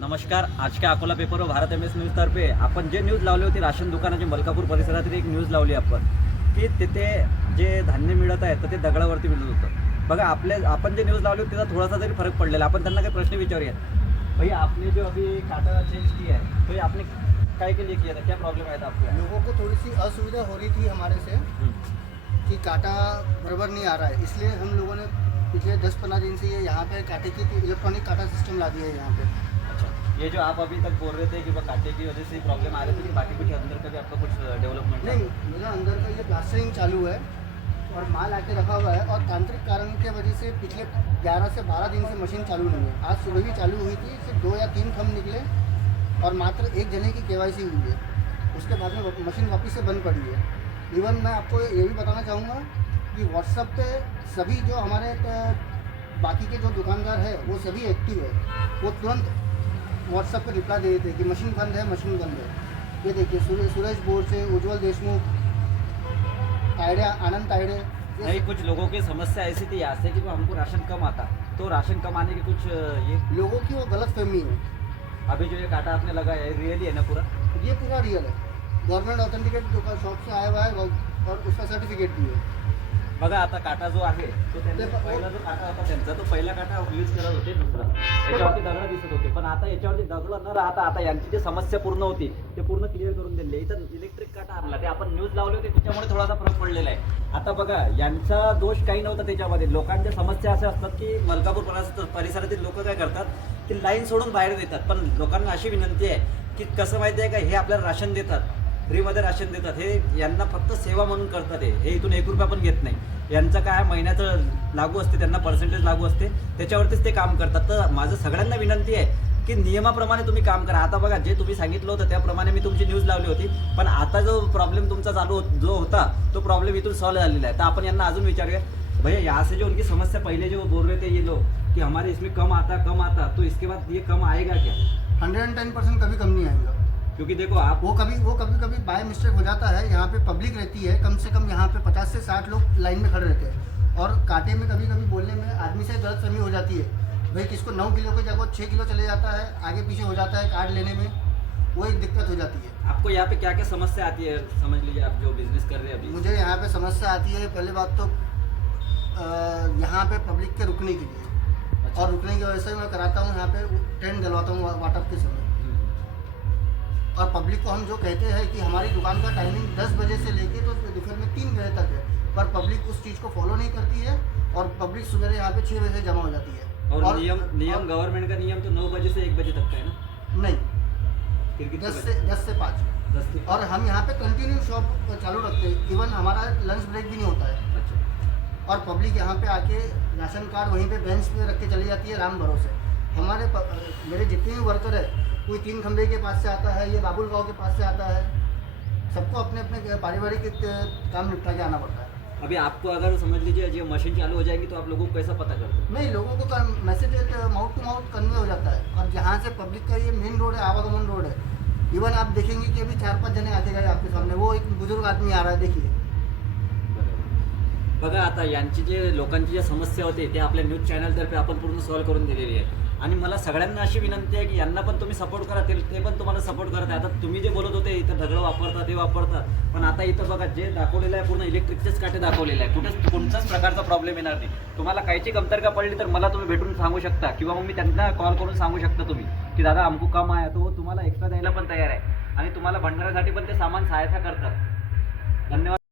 नमस्कार आज का अकोला पेपर व भारत एम एस न्यूजतर्फे आपण जे न्यूज लावली होती राशन दुकानाची मलकापूर परिसरातील एक न्यूज लावली आपण. की तिथे जे धान्य मिळत आहे तर ते दगडावरती मिळत होतं. बघा आपले आपण जे न्यूज लावली होती त्याचा थोडासा तरी फरक पडलेला आपण त्यांना काही प्रश्न विचारूया भैया आपने जो अभी काटा चेंज किया है तो आपने काय के लिए किया था क्या प्रॉब्लम आया था आपको? लोगों को थोड़ी सी असुविधा हो रही थी हमारे से कि कांटा बराबर नहीं आ रहा है। इसलिए हम लोगों ने पिछले 10-15 दिन से ये यहाँ पे कांटे की इलेक्ट्रॉनिक कांटा सिस्टम ला दिया है यहाँ पे। ये जो आप अभी तक बोल रहे थे कि वो कांटे की वजह से प्रॉब्लम आ रही थी बाकी कुछ अंदर का भी आपका कुछ डेवलपमेंट नहीं, मेरा अंदर का ये प्लास्टरिंग चालू है और माल आके रखा हुआ है और तांत्रिक कारण की वजह से पिछले 11 से 12 दिन से मशीन चालू नहीं है। आज सुबह भी चालू हुई थी, सिर्फ़ दो या तीन थम निकले और मात्र एक जने की केवाईसी हुई है। उसके बाद में मशीन वापस से बंद पड़ी है। इवन मैं आपको ये भी बताना चाहूँगा कि व्हाट्सएप पे सभी जो हमारे बाकी के जो दुकानदार है, वो सभी एक्टिव है। वो तुरंत व्हाट्सएप पर रिप्लाई दे देते कि मशीन बंद है मशीन बंद है। ये देखिए सुरेश सुरेश बोर से उज्जवल देशमुख तायडे आनंद तायडे। ये नहीं कुछ लोगों की समस्या ऐसी थी यहाँ से कि हमको राशन कम आता। तो राशन कम आने की कुछ ये लोगों की वो गलत फहमी है। अभी जो ये काटा आपने लगाया है रियली है ना पूरा? ये पूरा रियल है। गवर्नमेंट ऑथेंटिकेट शॉप से आया हुआ है और उसका सर्टिफिकेट भी है। बघा आता काटा जो आहे तो त्यांचा पहिला जो काटा होता त्यांचा तो पहिला काटा यूज करत होते दुसरा. याच्यावरती दगड दिसत होते. पण आता याच्यावरती दगड न राहता आता यांची जी समस्या पूर्ण होती ते पूर्ण क्लिअर करून दिले इथं इलेक्ट्रिक काटा आणला ते आपण न्यूज लावले होते त्याच्यामुळे थोडासा फरक पडलेला आहे. आता बघा यांचा दोष काही नव्हता त्याच्यामध्ये. लोकांच्या समस्या अशा असतात की मलकापूर परिसर- परिसरातील लोक काय करतात की लाईन सोडून बाहेर देतात पण लोकांना अशी विनंती आहे की कसं माहिती आहे का हे आपल्याला राशन देतात. फ्रीमध्ये राशन देतात. हे यांना फक्त सेवा म्हणून करतात हे. इथून एक रुपया पण घेत नाही. यांचं काय महिन्याचं लागू असते त्यांना पर्सेंटेज लागू असते. त्याच्यावरतीच ते काम करतात. तर माझं सगळ्यांना विनंती आहे की नियमाप्रमाणे तुम्ही काम करा. आता बघा जे तुम्ही सांगितलं होतं त्याप्रमाणे मी तुमची न्यूज लावली होती. पण आता जो प्रॉब्लेम तुमचा चालू होत- जो होता तो प्रॉब्लेम इथून सॉल्व झालेला आहे. तर आपण यांना अजून विचारूया. भैया यहाँ से जो उनकी समस्या पहले जो बोल रहे थे ये लोग कि हमारे इसमें कम आता कम आता तो इसके बाद ये कम आएगा क्या? हंड्रेड एंड टेन परसेंट कभी कम नहीं आएगा. क्योंकि देखो आप वो कभी वो कभी कभी बाय मिस्टेक हो जाता है यहाँ पे पब्लिक रहती है कम से कम यहाँ पे पचास से साठ लोग लाइन में खड़े रहते हैं। और कांटे में कभी कभी बोलने में आदमी से गलत फहमी हो जाती है। भाई किसको नौ किलो के जगह छः किलो चले जाता है आगे पीछे हो जाता है कार्ड लेने में वो एक दिक्कत हो जाती है। आपको यहाँ पे क्या क्या समस्या आती है? समझ लीजिए आप जो बिज़नेस कर रहे हैं अभी। मुझे यहाँ पे समस्या आती है पहले बात तो यहाँ पे पब्लिक के रुकने के लिए। अच्छा। और रुकने की वजह से मैं कराता हूँ यहाँ पे टेंट डलवाता हूँ वाटअप के समय। और पब्लिक को हम जो कहते हैं कि हमारी दुकान का टाइमिंग 10 बजे से लेके तो दोपहर में तीन बजे तक है। पर पब्लिक उस चीज़ को फॉलो नहीं करती है और पब्लिक सवेरे यहाँ पे छः बजे से जमा हो जाती है। और, और नियम नियम गवर्नमेंट का नियम तो नौ बजे से एक बजे तक का है ना? नहीं। फिर दस से दस से पाँच। दस से और हम यहाँ पे कंटिन्यू शॉप चालू रखते हैं। इवन हमारा लंच ब्रेक भी नहीं होता है। अच्छा। और पब्लिक यहाँ पे आके राशन कार्ड वहीं पे बेंच पे रख के चली जाती है राम भरोसे। हमारे मेरे जितने भी वर्कर है कोई तीन खंबे के पास से आता है ये बाबुल गाँव के पास से आता है सबको अपने अपने पारिवारिक काम निपटा के आना पड़ता है। अभी आपको अगर समझ लीजिए जो मशीन चालू हो जाएगी तो आप लोगों को कैसा पता करते हो नहीं लोगों को message mouth to mouth convey हो जाता है। और जहाँ से पब्लिक का ये मेन रोड है आवागमन रोड है इवन आप देखेंगे कि अभी चार पाँच जने आते गए आपके सामने वो एक बुज़ुर्ग आदमी आ रहा है देखिए। बघा आता यांची जे लोकांची ज्या समस्या होते ते आपल्या न्यूज़ चॅनलतर्फे आपण पूर्ण सॉल्व्ह करून दिलेली आहे. आणि मला सगळ्यांना अशी विनंती आहे की यांना पण तुम्ही सपोर्ट करा ते ते पण तुम्हाला सपोर्ट करत आहे आता तुम्ही जे बोलत होते इथं दगड वापरतात ते वापरतात. पण आता इथं बघा जे दाखवलेलं आहे पूर्ण इलेक्ट्रिकचेच काटे दाखवलेले आहे. कुठेच कोणताच प्रकारचा प्रॉब्लेम येणार नाही. तुम्हाला काहीची कमतरता पडली तर मला तुम्ही भेटून सांगू शकता. किंवा मग मी त्यांना कॉल करून सांगू शकता तुम्ही की दादा अमकू काम आहे. तो तुम्हाला एक्स्ट्रा द्यायला पण तयार आहे. आणि तुम्हाला भंडारासाठी पण ते सामान सहायता करतात. धन्यवाद.